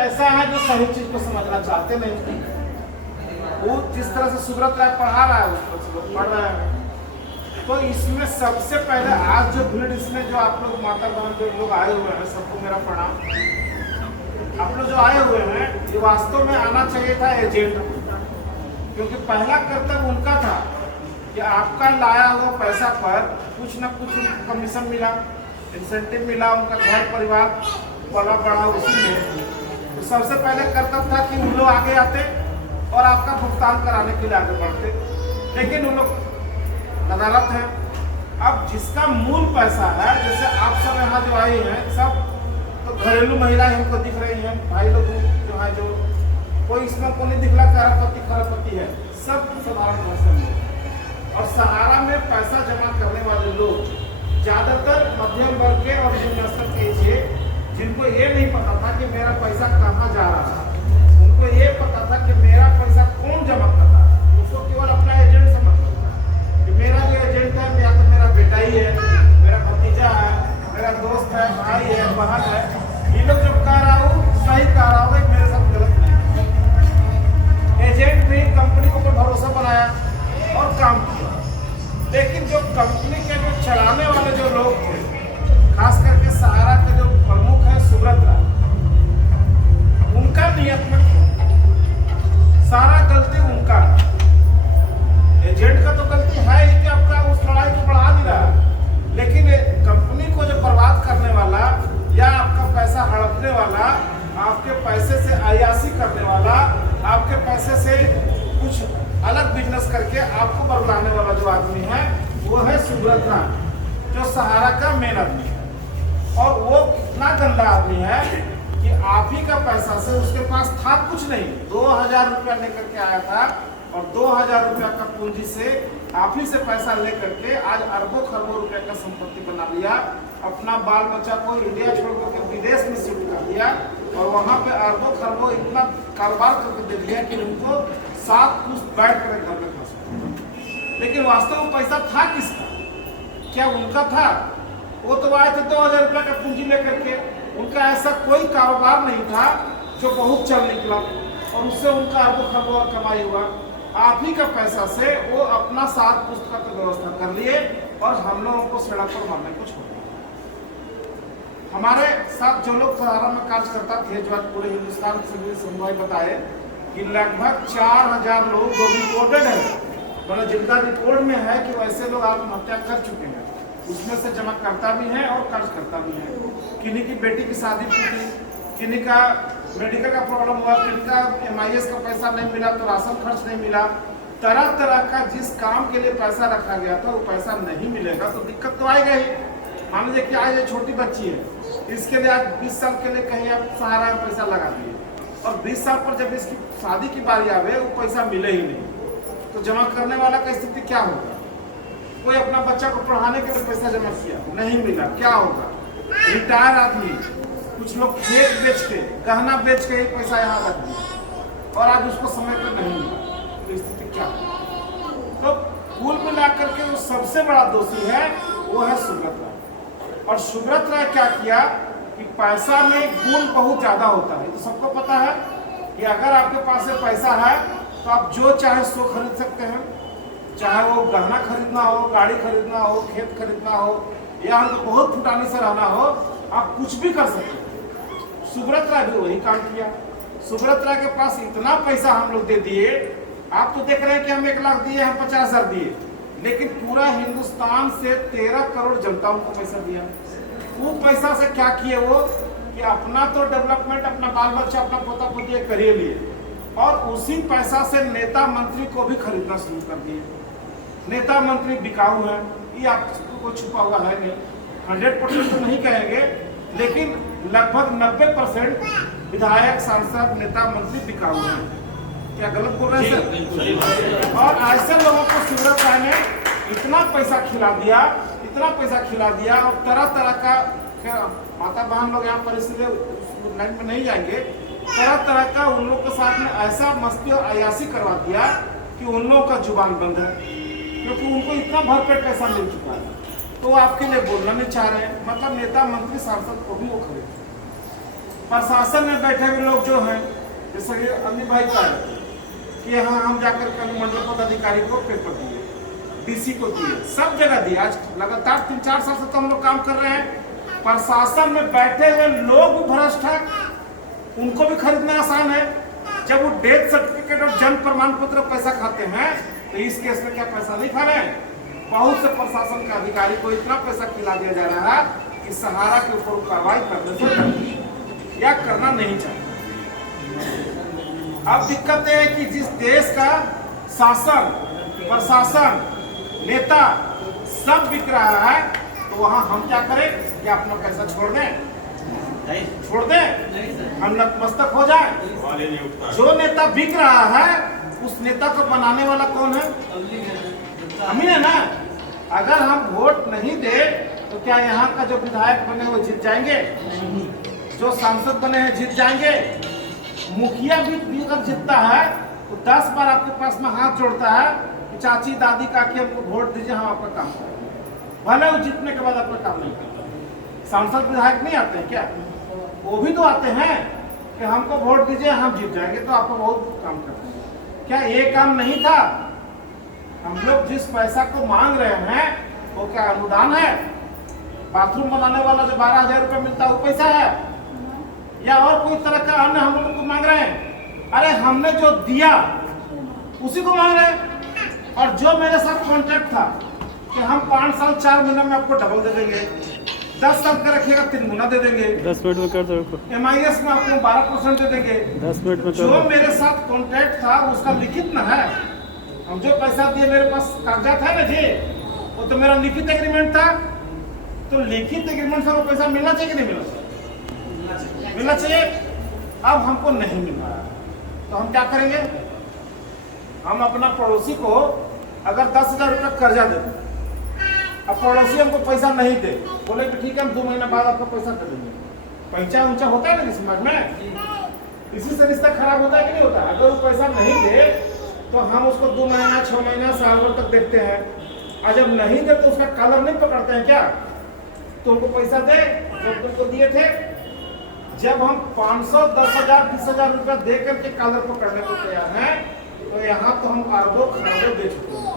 ऐसा है जो सही चीज को समझना चाहते नहीं। वो जिस तरह से सुब्रत राय पढ़ा रहा है उस तरह से लोग पढ़ रहे हैं। तो इसमें सबसे पहले आज जो भीड़, इसमें जो आप लोग माता बहन जो लोग आए हुए हैं, सबको मेरा प्रणाम। आप लोग जो आए हुए हैं, ये वास्तव में आना चाहिए था एजेंट, क्योंकि पहला कर्तव्य उनका था कि आपका लाया हुआ पैसा पर कुछ न कुछ कमीशन मिला, इंसेंटिव मिला, उनका घर परिवार बढ़ा उसी में। तो सबसे पहले कर्तव्य था कि उन लोग आगे आते और आपका भुगतान कराने के लिए आगे बढ़ते, लेकिन उन लोग नदारत है। अब जिसका मूल पैसा है, जैसे आप सब यहाँ जो आए हैं, सब तो घरेलू महिलाएं हमको दिख रही हैं, भाई लोग जो है, जो कोई इसमें को नहीं दिख रहा खरपति है, सब साधारण भाषा में। और सहारा में पैसा जमा करने वाले लोग ज्यादातर मध्यम वर्ग के और निम्न स्तर के थे, जिनको ये नहीं पता था कि मेरा पैसा कहाँ जा रहा है। उनको ये पता था कि मेरा पैसा कौन जमा कर रहा है, उसको केवल अपना एजेंट समझता था कि मेरा जो एजेंट है, या तो मेरा बेटा ही है, मेरा भतीजा है, मेरा दोस्त है, भाई है, बहन है। ये लोग जब कह रहा हूँ सही कह रहा होगा, मेरे साथ गलत नहीं। एजेंट भी कंपनी को भरोसा बनाया और काम किया, लेकिन जो कंपनी के जो चलाने वाले जो लोग थे, खास करके सहारा के जो प्रमुख है सुब्रत राय, उनका नियत में सारा गलती उनका। एजेंट का तो गलती है ही कि आपका उस लड़ाई को बढ़ा नहीं रहा, लेकिन कंपनी को जो बर्बाद करने वाला या आपका पैसा हड़पने वाला, आपके पैसे से अय्याशी करने वाला, आपके पैसे से कुछ अलग बिजनेस करके आपको बरगलाने वाला जो आदमी है, वो है सुब्रत राय, जो सहारा का मेन आदमी है। और वो इतना गंदा आदमी है कि आप ही का पैसा से, उसके पास था कुछ नहीं, 2000 रुपया लेकर के आया था, और 2000 रुपया का पूंजी से आप ही से पैसा लेकर के आज अरबों खरबों रुपए का संपत्ति बना लिया। अपना बाल बच्चा को इंडिया छोड़ करके विदेश में शिफ्ट कर दिया, और वहाँ पे अरबों खरबों इतना कारोबार करके दे दिया कि उनको 7 पुश्त बैठ कर घर में फंस। लेकिन वास्तव में पैसा था किसका? क्या उनका था? वो तो आए थे 2000 रुपया का पूंजी लेकर के। उनका ऐसा कोई कारोबार नहीं था जो बहुत चल निकला और उससे उनका अरबों खरबों कमाई हुआ। आप ही का पैसा से वो अपना 7 पुश्त का तो व्यवस्था कर लिए, और हम लोगों को सड़क पर मारने को छोड़ दिया। हमारे साथ जो लोग सहारा में कार्य करता थे, जो आज पूरे हिंदुस्तान से समुदाय बताए कि लगभग 4000 लोग जो रिपोर्टेड है, मतलब जिनका रिपोर्ट में है कि वैसे लोग आत्महत्या कर चुके हैं, उसमें से जमा करता भी है और कर्ज करता भी है। किन्हीं की बेटी की शादी टूटी, किन्हीं का मेडिकल का प्रॉब्लम हुआ, किन्हीं का MIS का पैसा नहीं मिला तो राशन खर्च नहीं मिला। तरह तरह का जिस काम के लिए पैसा रखा गया था वो पैसा नहीं मिलेगा तो दिक्कत तो आएगा ही। मान लीजिए कि आज ये छोटी बच्ची है, इसके लिए आज 20 साल के लिए कहीं आप सहारा में पैसा लगा दिए, और 20 साल पर जब इसकी शादी की बारी आवे वो पैसा मिले ही नहीं, तो जमा करने वाला का स्थिति क्या होगा? कोई अपना बच्चा को पढ़ाने के लिए पैसा जमा किया, नहीं मिला, क्या होगा? रिटायर आदमी, कुछ लोग खेत बेच के, गहना बेच के ही पैसा यहाँ रख दिया, और आज उसको समय पर नहीं मिला, तो स्थिति क्या होगी? तो कुल मिला करके वो सबसे बड़ा दोषी है, वो है सुब्रत राय। और सुब्रत राय क्या किया कि पैसा में गुण बहुत ज्यादा होता है, तो सबको पता है कि अगर आपके पास से पैसा है तो आप जो चाहे सो खरीद सकते हैं, चाहे वो गहना खरीदना हो, गाड़ी खरीदना हो, खेत खरीदना हो, या हमको बहुत फुटानी से रहना हो, आप कुछ भी कर सकते हैं। सुब्रत राय भी वही काम किया। सुब्रत राय के पास इतना पैसा हम लोग दे दिए, आप तो देख रहे हैं कि हम 1 लाख दिए, हम 50,000 दिए, लेकिन पूरा हिंदुस्तान से 13 करोड़ जनता उनको पैसा दिया। वो पैसा से क्या किए वो कि अपना तो डेवलपमेंट, अपना बाल बच्चा, अपना पोता पोती करिए लिए, और उसी पैसा से नेता मंत्री को भी खरीदना शुरू कर दिए। नेता मंत्री बिकाऊ है, ये आपको छुपा हुआ है नहीं, 100% तो नहीं कहेंगे, लेकिन लगभग 90% विधायक, सांसद, नेता मंत्री बिकाऊ है। क्या गलत बोल रहे हैं सर? और ऐसे लोगों को सुब्रत राय ने इतना पैसा खिला दिया, इतना पैसा खिला दिया, और तरह तरह का, माता बहन लोग यहाँ पर इसलिए लाइन में नहीं जाएंगे, तरह तरह का उन लोग के साथ में ऐसा मस्ती और अयासी करवा दिया कि उन लोगों का जुबान बंद है, क्योंकि उनको इतना भरपेट पैसा मिल चुका है, तो वो आपके लिए बोलना नहीं चाह रहे हैं। मतलब नेता मंत्री सांसद को भी वो खरीद, प्रशासन में बैठे हुए लोग जो हैं, जैसे कि अनिल भाई का है कि यहाँ हम जाकर के अनुमंडल पदाधिकारी को पेपर दिए, डीसी को दिए, सब जगह दिए। आज लगातार 3-4 साल से तो हम लोग काम कर रहे हैं। प्रशासन में बैठे हुए लोग भी भ्रष्ट हैं, उनको भी खरीदना आसान है। जब वो डेथ सर्टिफिकेट और जन्म प्रमाण पत्र पैसा खाते हैं तो इस केस में क्या पैसा नहीं खा रहे हैं? बहुत से प्रशासन के अधिकारी को इतना पैसा खिला दिया जा रहा है कि सहारा के ऊपर कार्रवाई करने से या करना नहीं चाहिए। अब दिक्कत है कि जिस देश का शासन, प्रशासन, नेता सब बिक रहा है तो वहां हम क्या करें कि अपना पैसा छोड़ दें? छोड़ दें? हम नतमस्तक हो जाए? जो नेता बिक रहा है उस नेता को बनाने वाला कौन है? हम ही है ना। अगर हम वोट नहीं दे तो क्या यहाँ का जो विधायक बने वो जीत जाएंगे? जो सांसद बने हैं जीत जाएंगे? मुखिया भी अगर जीतता है तो 10 बार आपके पास में हाथ जोड़ता है कि चाची दादी काकी हमको वोट दीजिए, हम आपका काम करेंगे। भले वो जीतने के बाद अपना काम नहीं करता। सांसद विधायक नहीं आते हैं क्या? वो भी तो आते हैं कि हमको वोट दीजिए, हम जीत जाएंगे तो आपको बहुत काम करते हैं। क्या ये काम नहीं था? हम लोग जिस पैसा को मांग रहे हैं वो क्या अनुदान है? बाथरूम बनाने वाला जो 12,000 रुपये मिलता है वो पैसा है या और कोई तरह का अन्य हम लोग को मांग रहे हैं? अरे हमने जो दिया उसी को मांग रहे हैं। और जो मेरे साथ कॉन्ट्रैक्ट था कि हम 5 साल 4 महीने में आपको डबल दे देंगे, 10 साल का रखिएगा 3 गुना दे देंगे, 10 मिनट में कर दो, MIS में आपको 12% दे देंगे। 10 मिनट में जो मेरे साथ कॉन्ट्रैक्ट था उसका लिखित न है। हम जो पैसा दिए मेरे पास कागजात है ना जी, वो तो मेरा लिखित एग्रीमेंट था। तो लिखित एग्रीमेंट से वो पैसा मिलना चाहिए कि नहीं मिलना चाहिए? मिलना चाहिए। अब हमको नहीं मिल रहा है तो हम क्या करेंगे? हम अपना पड़ोसी को अगर 10,000 रुपये कर्जा देते, अब पड़ोसी हमको पैसा नहीं दे, बोले कि ठीक है हम 2 महीने बाद आपको पैसा दे देंगे। पैसा ऊंचा होता है ना समाज में, इसी से रिश्ता खराब होता है कि नहीं होता? अगर वो पैसा नहीं दे तो हम उसको 2 महीना 6 महीना साल भर तक देखते हैं, और जब नहीं दे तो उसका कलर नहीं पकड़ते हैं क्या? तो उनको पैसा दे जब तुमको दिए थे। जब हम 500, 10,000, 20,000 रुपया दे करके कलर पकड़ने को तैयार हैं तो यहाँ तो हम अरबों खरबों दे चुके हैं।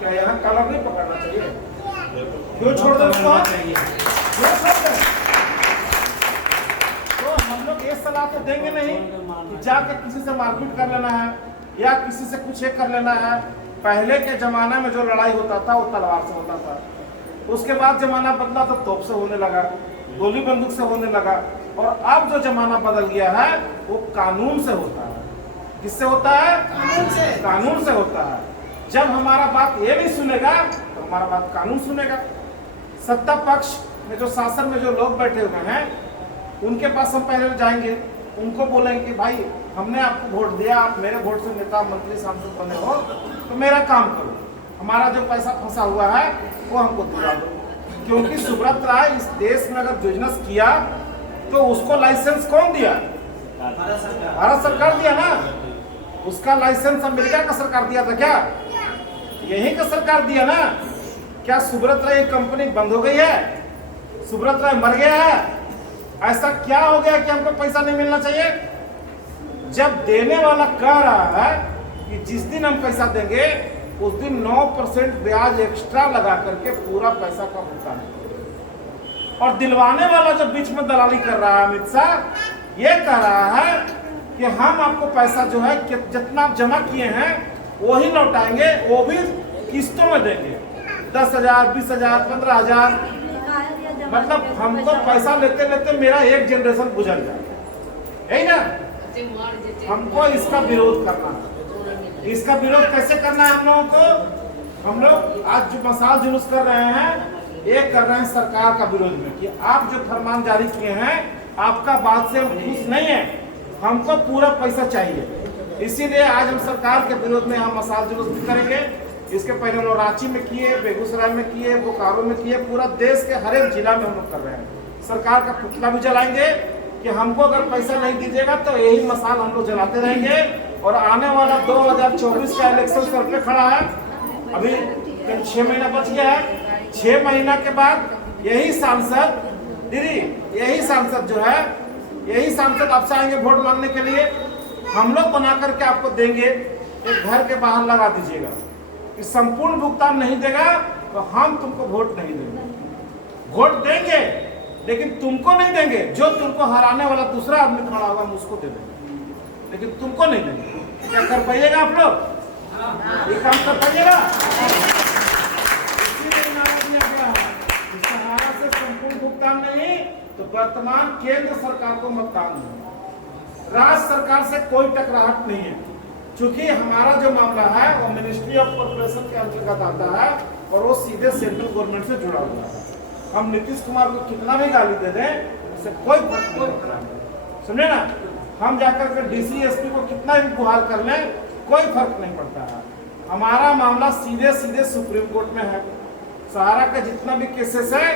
क्या यहाँ कलर नहीं पकड़ना चाहिए? क्यों छोड़ दो उसको? क्यों छोड़ दो? तो हम लोग ये सलाह तो देंगे नहीं कि जाकर किसी से मारपीट कर लेना है या किसी से कुछ एक कर लेना है। पहले के जमाने में जो लड़ाई होता था वो तलवार से होता था, उसके बाद जमाना बदला तो तोप से होने लगा, गोली बंदूक से होने लगा, और अब जो जमाना बदल गया है वो कानून से होता है। किससे होता है? कानून से होता है। जब हमारा बात ये नहीं सुनेगा तो हमारा बात कानून सुनेगा। सत्ता पक्ष में जो शासन में जो लोग बैठे हुए हैं उनके पास हम पहले जाएंगे, उनको बोलेंगे कि भाई हमने आपको वोट दिया, आप मेरे वोट से नेता मंत्री सांसद बने हो तो मेरा काम करो, हमारा जो पैसा फंसा हुआ है वो हमको दिला दो। क्योंकि सुब्रत राय इस देश में अगर बिजनेस किया तो उसको लाइसेंस कौन दिया? भारत सरकार दिया ना। उसका लाइसेंस अमेरिका का सरकार दिया था क्या? यही का सरकार दिया ना। क्या सुब्रत राय कंपनी बंद हो गई है? सुब्रत राय मर गया है? ऐसा क्या हो गया कि हमको पैसा नहीं मिलना चाहिए? जब देने वाला कह रहा है कि जिस दिन हम पैसा देंगे उस दिन 9% ब्याज एक्स्ट्रा लगा करके पूरा पैसा का भुगतान, और दिलवाने वाला जो बीच में दलाली कर रहा है अमित शाह, ये कह रहा है कि हम आपको पैसा जो है जितना आप जमा किए हैं वही लौटाएंगे, वो भी किस्तों में देंगे, 10,000, 20,000, 15,000। मतलब हमको पैसा लेते लेते मेरा एक जनरेशन गुजर जाए, यही ना? हमको इसका विरोध करना है। इसका विरोध कैसे करना है हम लोगों को? हम लोग आज जो मसाल जुलूस कर रहे हैं ये कर रहे हैं सरकार का विरोध में कि आप जो फरमान जारी किए हैं आपका बात से हम खुश नहीं है, हमको पूरा पैसा चाहिए। इसीलिए आज हम सरकार के विरोध में हम मसाल जुलूस भी करेंगे। इसके पहले लोग रांची में किए, बेगूसराय में किए, बोकारो में किए, पूरा देश के हर एक जिला में हम लोग कर रहे हैं। सरकार का पुतला भी जलाएंगे कि हमको अगर पैसा नहीं दीजिएगा तो यही मसाल हम लोग जलाते रहेंगे। और आने वाला 2024 का इलेक्शन सर पे खड़ा है, अभी 6 महीना बच गया है। 6 महीना के बाद यही सांसद दीदी, यही सांसद जो है यही सांसद आपसे आएंगे वोट मांगने के लिए, हम लोग बना करके आपको देंगे, एक घर के बाहर लगा दीजिएगा कि संपूर्ण भुगतान नहीं देगा तो हम तुमको वोट नहीं देंगे। वोट देंगे लेकिन तुमको नहीं देंगे, जो तुमको हराने वाला दूसरा आदमी खड़ा होगा हम उसको दे देंगे, लेकिन तुमको नहीं देंगे। क्या कर पाइएगा आप लोग? ये काम कर पाइएगा? इसीलिए नारा दिया गया है कि सहारा से संपूर्ण भुगतान नहीं तो वर्तमान केंद्र सरकार को मतदान नहीं। राज्य सरकार से कोई टकराहट नहीं है, क्योंकि हमारा जो मामला है वो मिनिस्ट्री ऑफ कॉर्पोरेशन के अंतर्गत आता है और वो सीधे सेंट्रल गवर्नमेंट से जुड़ा हुआ है। हम नीतीश कुमार को कितना भी गाली दे दें उससे कोई फर्क नहीं पड़ता, समझे ना। हम जाकर के डीसी एसपी को कितना भी गुहार कर लें कोई फर्क नहीं पड़ता है। हमारा मामला सीधे सीधे सुप्रीम कोर्ट में है। सहारा का जितना भी केसेस है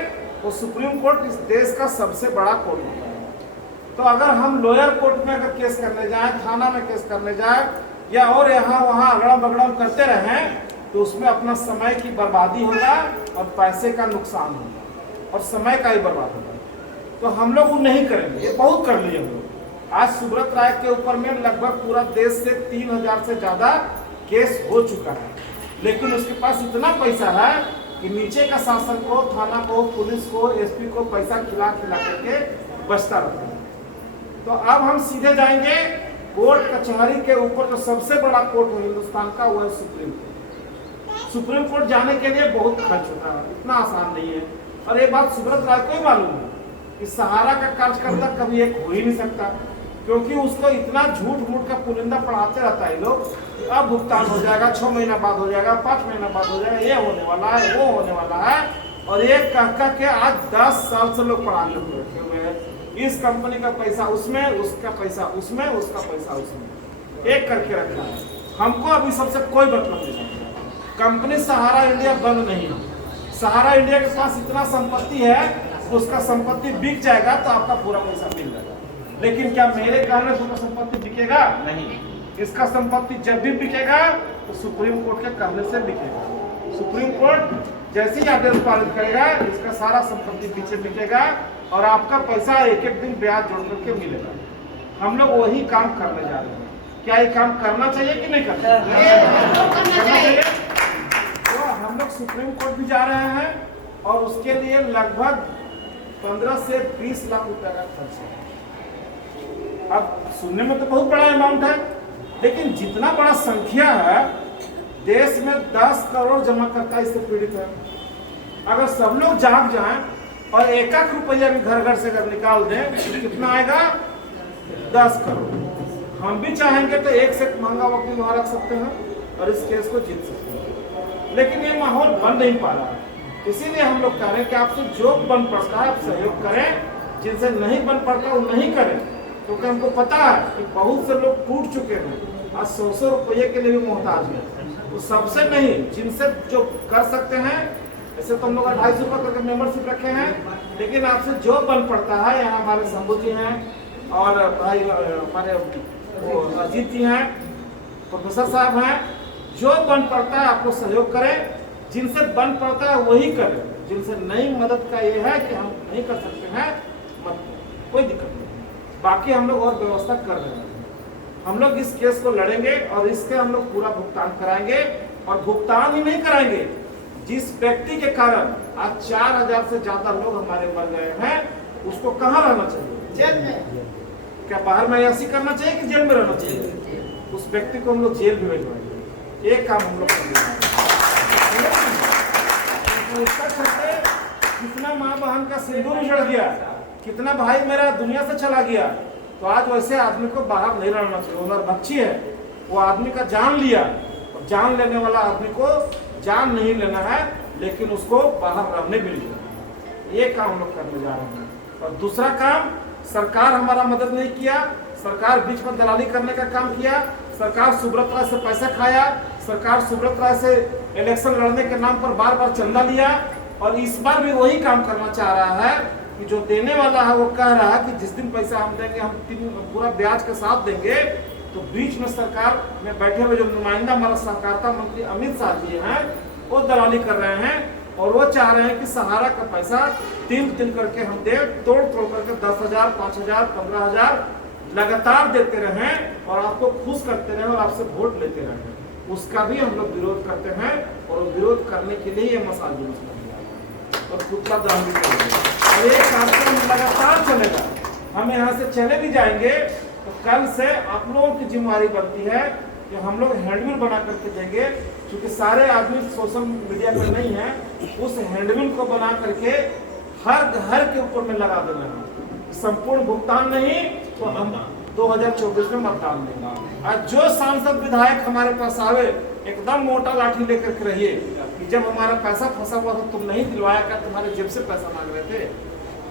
वो सुप्रीम कोर्ट इस देश का सबसे बड़ा कोर्ट होता है। तो अगर हम लोअर कोर्ट में अगर केस करने जाए, थाना में केस करने जाए या और यहाँ वहाँ अगड़म बगड़म करते रहें तो उसमें अपना समय की बर्बादी होगा और पैसे का नुकसान होगा और समय का ही बर्बाद होगा। तो हम लोग वो नहीं करेंगे, ये बहुत कर लिए हम लोग। आज सुब्रत राय के ऊपर में लगभग पूरा देश से 3000 से ज्यादा केस हो चुका है, लेकिन उसके पास इतना पैसा है कि नीचे का शासन को, थाना को, पुलिस को, एसपी को पैसा खिला खिला करके बचता रहता है। तो अब हम सीधे जाएंगे कोर्ट कचहरी के ऊपर, जो सबसे बड़ा कोर्ट है हिंदुस्तान का वो है सुप्रीम कोर्ट। सुप्रीम कोर्ट जाने के लिए बहुत खर्च होता है, इतना आसान नहीं है। और ये बात सुब्रत राय को ही मालूम है कि सहारा का कार्यकर्ता कभी एक हो ही नहीं सकता, क्योंकि उसको इतना झूठ मूठ का पुलिंदा पढ़ाते रहता है लोग कि अब भुगतान हो जाएगा, 6 महीना बाद हो जाएगा, 5 महीना बाद हो जाएगा, ये होने वाला है, वो होने वाला है। और ये कह के आज 10 साल से लोग पढ़ाने रखे हुए हैं। इस कंपनी का पैसा उसमें, उसका पैसा उसमें, उसका पैसा उसमें, एक करके रखा है। हमको अभी सबसे कोई मतलब नहीं है। कंपनी सहारा इंडिया बंद नहीं है। सहारा इंडिया के पास इतना संपत्ति है, उसका संपत्ति बिक जाएगा तो आपका पूरा पैसा मिल जाएगा। लेकिन क्या मेरे कहने से संपत्ति बिकेगा? नहीं। इसका संपत्ति जब भी बिकेगा तो सुप्रीम कोर्ट के कहने से बिकेगा। सुप्रीम कोर्ट जैसे ही आदेश पारित करेगा इसका सारा संपत्ति पीछे बिकेगा और आपका पैसा एक एक दिन ब्याज जोड़ करके मिलेगा। हम लोग वही काम करने जा रहे हैं। क्या ये काम करना चाहिए कि नहीं करना चाहिए? तो हम लोग सुप्रीम कोर्ट भी जा रहे हैं और उसके लिए लगभग 15 से 20 लाख रुपए का खर्च है। अब सुनने में तो बहुत बड़ा अमाउंट है, लेकिन जितना बड़ा संख्या है देश में 10 करोड़ जमाकर्ता इससे पीड़ित है। अगर सब लोग जाग जाएं और 1-1 रुपया भी घर घर से अगर निकाल दें तो कितना आएगा? 10 करोड़। हम भी चाहेंगे तो एक से महंगा वकील वहां रख सकते हैं और इस केस को जीत सकते हैं, लेकिन ये माहौल बन नहीं पा रहा है। इसीलिए हम लोग कह रहे हैं कि आपसे जो बन पड़ता है आप सहयोग करें, जिनसे नहीं बन पड़ता वो नहीं करें, क्योंकि हमको पता है कि बहुत से लोग टूट चुके हैं, आज 100 रुपये के लिए भी मोहताज हैं। तो सबसे नहीं, जिनसे जो कर सकते हैं, ऐसे तो हम लोग 250 रुपये करके मेंबरशिप रखे हैं, लेकिन आपसे जो बन पड़ता है, यहाँ हमारे शंभू जी हैं और भाई हमारे अजीत जी हैं, प्रोफेसर साहब हैं, जो बन पड़ता है आप लोग सहयोग करें। जिनसे बन पड़ता है वही करें, जिनसे नहीं मदद का ये है कि हम नहीं कर सकते हैं मत, कोई दिक्कत नहीं। बाकी हम लोग और व्यवस्था कर रहे हैं। हम लोग इस केस को लड़ेंगे और इसके हम लोग पूरा भुगतान कराएंगे। और भुगतान ही नहीं कराएंगे, जिस व्यक्ति के कारण आज 4000 से ज्यादा लोग हमारे मर गए हैं, उसको कहाँ रहना चाहिए? जेल में। क्या बाहर में ऐसी करना चाहिए कि जेल में रहना चाहिए? उस व्यक्ति को हम लोग जेल भी भेजवाएंगे। एक काम हम लोग करेंगे। उसका चलते कितना माँ बहन का सिंदूर उजड़ गया, कितना भाई मेरा दुनिया से चला गया, तो आज वैसे आदमी को बाहर नहीं रहना चाहिए। वो नरभक्षी है, वो आदमी का जान लिया और जान लेने वाला आदमी को जान नहीं लेना है, लेकिन उसको बाहर रहने भी नहीं। ये काम हम लोग करने जा रहे हैं। और दूसरा काम, सरकार हमारा मदद नहीं किया, सरकार बीच में दलाली करने का काम किया, सरकार सुब्रत राय से पैसा खाया, सरकार सुब्रत राय से इलेक्शन लड़ने के नाम पर बार बार चंदा लिया, और इस बार भी वही काम करना चाह रहा है कि जो देने वाला है वो कह रहा है कि जिस दिन पैसा हम देंगे हम पूरा ब्याज के साथ देंगे। तो बीच में सरकार में बैठे हुए जो नुमाइंदा हमारा सहकारिता मंत्री अमित शाह जी हैं, वो दलाली कर रहे हैं और वो चाह रहे हैं कि सहारा का पैसा 3 करके हम दे, तोड़ करके 10,000, 5,000, 15,000 लगातार देते रहें और आपको खुश करते रहें और आपसे वोट लेते रहें। उसका भी हम लोग विरोध करते हैं और विरोध करने के लिए ये मसाल जुलूस करेंगे और पुतला दहन भी करेंगे और ये कार्यक्रम लगातार चलेगा। हम यहाँ से चले भी जाएंगे तो कल से आप लोगों की जिम्मेदारी बनती है कि हम लोग हैंडबिल बना करके देंगे, क्योंकि सारे आदमी सोशल मीडिया पर नहीं है। उस हैंडबिल को बना करके हर घर के ऊपर में लगा देना है। संपूर्ण भुगतान नहीं तो हम 2024 में मतदान देंगे। और जो सांसद विधायक हमारे पास आवे एकदम मोटा लाठी लेकर के रहिए कि जब हमारा पैसा फंसा हुआ था तुम नहीं दिलवाया, क्या तुम्हारे जेब से पैसा मांग रहे थे?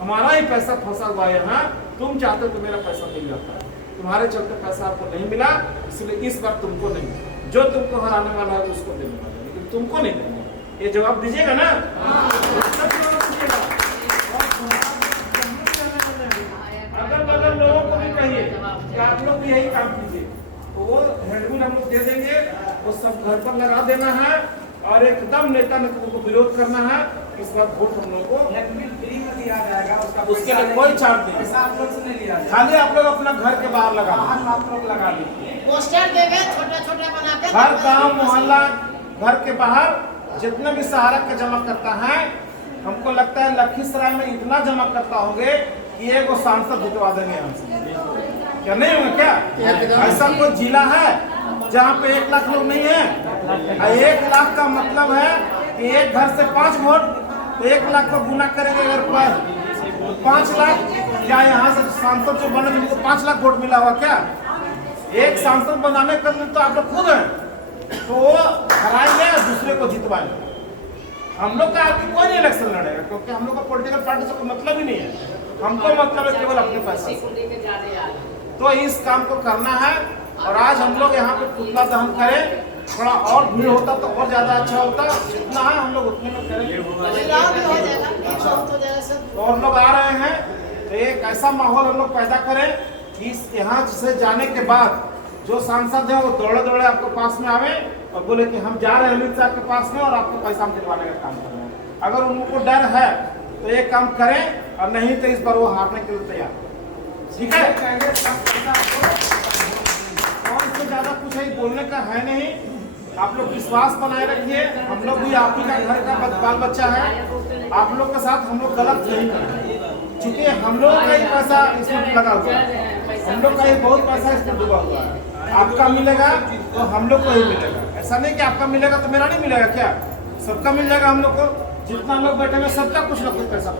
हमारा ही पैसा फंसा हुआ है यहाँ, तुम चाहते तो मेरा पैसा मिल जाता है, तुम्हारे चलते पैसा आपको नहीं मिला, इसलिए इस बार तुमको नहीं, जो तुमको हराने वाला है उसको देने वाला है, लेकिन तुमको नहीं देंगे। ये जवाब दीजिएगा ना? अगल बगल लोगों को भी कहिए कि आप लोग भी यही काम कीजिए। तो वो हैंडबिल हम लोग दे देंगे, वो सब घर पर लगा देना है और एकदम नेता को विरोध करना है। इस बार वोट हम लोग को फ्री में दिया जाएगा, उसके लिए कोई चार्ज नहीं, आप लोग से नहीं लिया जाएगा। खाली आप लोग अपना घर के बाहर लगा आप लोग लगा दीजिए, पोस्टर देंगे छोटे-छोटे बना के। हर गांव मोहल्ला घर के बाहर जितने भी सहारा का जमा करता है, हमको लगता है लखीसराय में इतना जमा करता होंगे कि एक वो सांसद जितवा देंगे हमसे। क्या नहीं होगा क्या? ऐसा कोई जिला है जहाँ पे 1 लाख लोग नहीं है? 1 लाख का मतलब है कि एक घर से 5 वोट, तो 1 लाख को गुना करेंगे अगर 5 लाख। क्या यहाँ से सांसद जो बने उनको 5 लाख वोट मिला हुआ क्या? एक सांसद बनाने के लिए तो आप लोग खुद हैं, तो वो हराएंगे दूसरे को जितवाएंगे। हम लोग का आदमी कोई नहीं इलेक्शन लड़ेगा, क्योंकि हम लोग का पॉलिटिकल पार्टी से कोई मतलब ही नहीं है। हमको मतलब है केवल अपने पैसा से। तो इस काम को करना है और आज हम लोग यहाँ पे पुतला दहन करें। थोड़ा और भीड़ होता तो और ज्यादा अच्छा होता, जितना है हम लोग उतने में करेंगे। और लोग आ रहे हैं तो एक ऐसा माहौल हम लोग पैदा करें कि यहाँ से जाने के बाद जो सांसद है वो दौड़े दौड़े आपके पास में आवे और बोले कि हम जा रहे हैं अमित शाह के पास में और आपको पैसा हम दिलवाने का काम कर रहे हैं। अगर उनको डर है तो ये काम करें और नहीं तो इस बार वो हारने के लिए तैयार। ठीक है, और इससे ज्यादा कुछ है बोलने का है नहीं। आप लोग विश्वास बनाए रखिए, हम लोग भी आप ही का घर का बाल बच्चा है, आप लोग के साथ हम लोग गलत नहीं करेंगे, क्योंकि हम लोग का ही पैसा इसमें लगा हुआ है, हम लोग का ही बहुत पैसा इसमें डूबा हुआ है। आपका मिलेगा तो हम लोग को ही मिलेगा, ऐसा नहीं कि आपका मिलेगा तो मेरा नहीं मिलेगा। क्या सबका मिल जाएगा? हम लोग को जितना लोग बैठे हैं सबका कुछ ना कुछ पैसा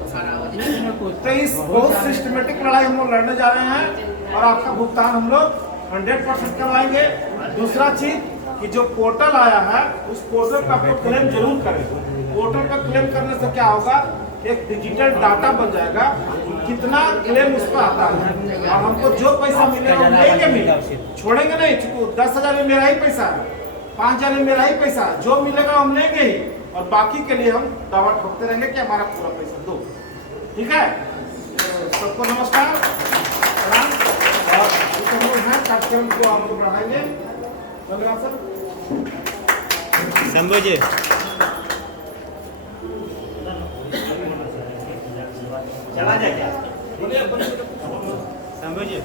तो इस बहुत सिस्टमेटिक लड़ाई हम लोग लड़ने जा रहे हैं और आपका भुगतान हम लोग 100% करवाएंगे। दूसरा चीज कि जो पोर्टल आया है उस पोर्टल पर आपको क्लेम जरूर करें। पोर्टल पर क्लेम करने से क्या होगा, एक डिजिटल डाटा बन जाएगा कितना क्लेम उस पर आता है और हमको जो पैसा मिलेगा लेंगे मिलेगा, छोड़ेंगे नहीं। चूंकि 10,000 में मेरा ही पैसा है, 5,000 में मेरा ही पैसा है, जो मिलेगा हम लेंगे ही और बाकी के लिए हम दावा ठोकते रहेंगे कि हमारा पूरा पैसा दो। ठीक है, सबको नमस्कार प्रणाम और हम लोग हैं कार्यक्रम को हम लोग बढ़ाएंगे। धन्यवाद सर। शंभू जी चला जाए क्या? शंभू जी